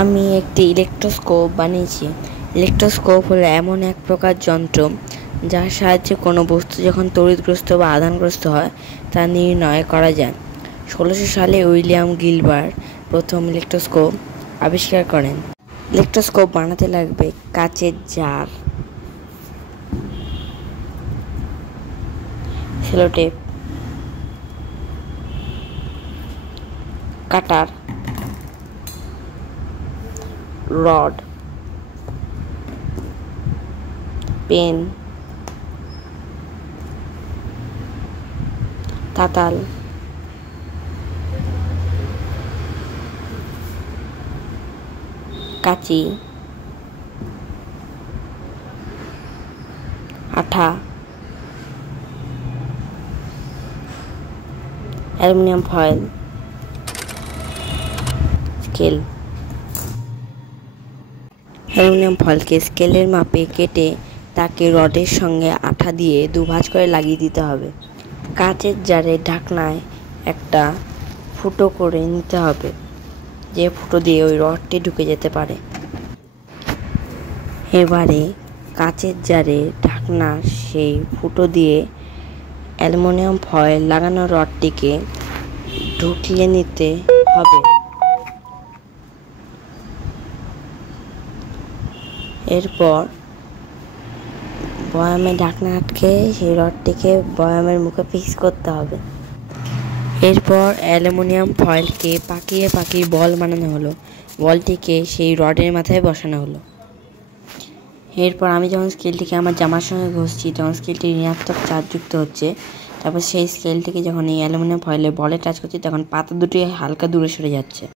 আমি একটি ইলেকট্রোস্কোপ বানিয়েছি। ইলেকট্রোস্কোপ হলো এমন এক প্রকার যন্ত্র যার সাহায্যে কোনো বস্তু যখন তড়িৎগ্রস্ত বা আধানগ্রস্ত হয় তা নির্ণয় করা যায়। 1600 সালে উইলিয়াম গিলবার্ট প্রথম ইলেকট্রোস্কোপ আবিষ্কার করেন। ইলেকট্রোস্কোপ বানাতে লাগবে কাচের জার, সেলোটেপ, কাটার, রড, পেন, তাতাল, কাঁচি, আঠা, অ্যালুমিনিয়াম ফয়েল, স্কেল। অ্যালুমিনিয়াম ফয়েলকে স্কেলের মাপে কেটে তাকে রডের সঙ্গে আঠা দিয়ে দুভাঁজ করে লাগিয়ে দিতে হবে। কাচের জারের ঢাকনায় একটা ফুটো করে নিতে হবে, যে ফুটো দিয়ে ওই রডটি ঢুকে যেতে পারে। এবারে কাচের জারে ঢাকনার সেই ফুটো দিয়ে অ্যালুমিনিয়াম ফয়েল লাগানো রডটিকে ঢুকিয়ে নিতে হবে। এরপর বয়ামের ঢাকনা আটকে সেই রডটিকে বয়ামের মুখে ফিক্স করতে হবে। এরপর অ্যালুমিনিয়াম ফয়েলকে পাকিয়ে পাকিয়ে বল বানানো হলো। বলটিকে সেই রডের মাথায় বসানো হলো। এরপর আমি যখন স্কেলটিকে আমার জামার সঙ্গে ঘষছি তখন স্কেলটি ঋণাত্মক চার্জ যুক্ত হচ্ছে। তারপর সেই স্কেলটিকে যখন এই অ্যালুমিনিয়াম ফয়েলে বলে টাচ করছি তখন পাতা দুটি হালকা দূরে সরে যাচ্ছে।